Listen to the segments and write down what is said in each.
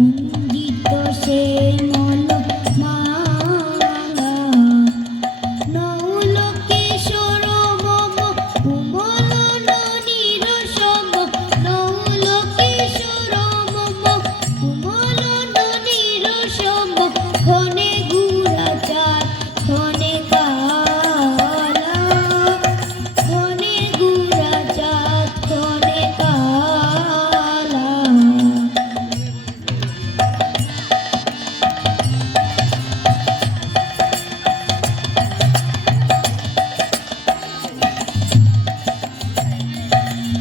কুঞ্জিত সে মন মালা নৌলোকেশ্বর মম কুমল ননীর সম নৌলোকেশ্বর মম কুমল ননীর সম ক্ষণে গুড়াচাঁদ ক্ষণে কালা ক্ষণে গুড়াচাঁদ ক্ষণে কালা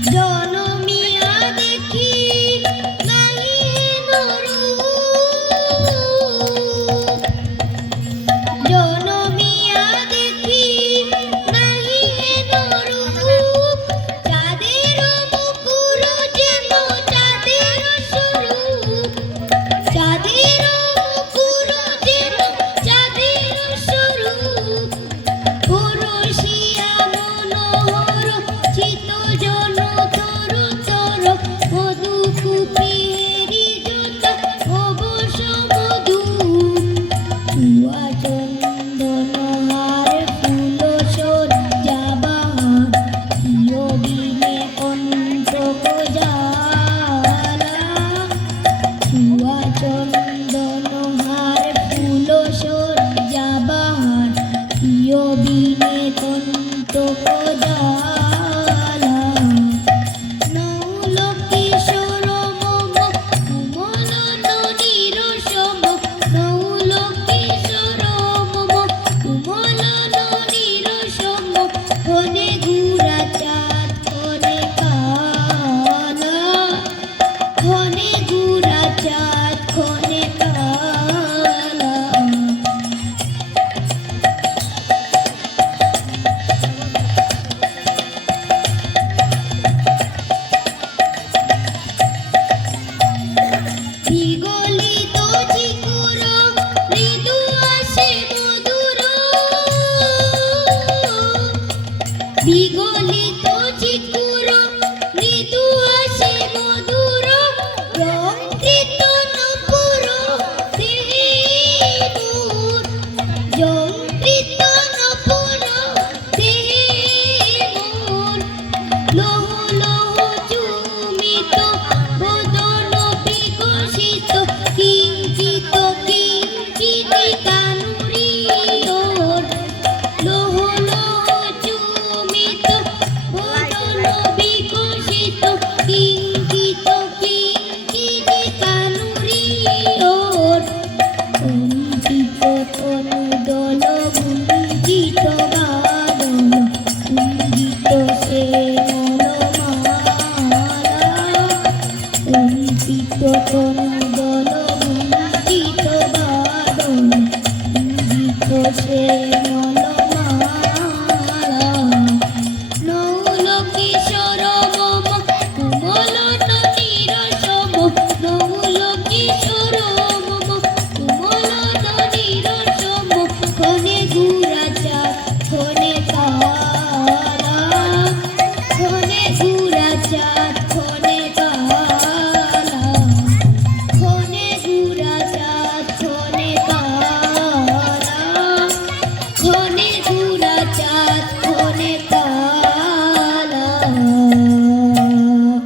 জনমিয়া দেখি নাহি নরূপ জনমিয়া দেখি নাহি নরূপ চাঁদের মুকুর যেন চাঁদের স্বরূপ চাঁদের মুকুর যেন চাঁদের স্বরূপ পুরুষিয়া মনোহর চিত জন তর তর মধু কুপিরি যত অবশ মধু চুয়া চন্দন হার ফুল সজ্জা বাহার চিরদিনে কণ্ঠক জ্বালা চুয়া চন্দন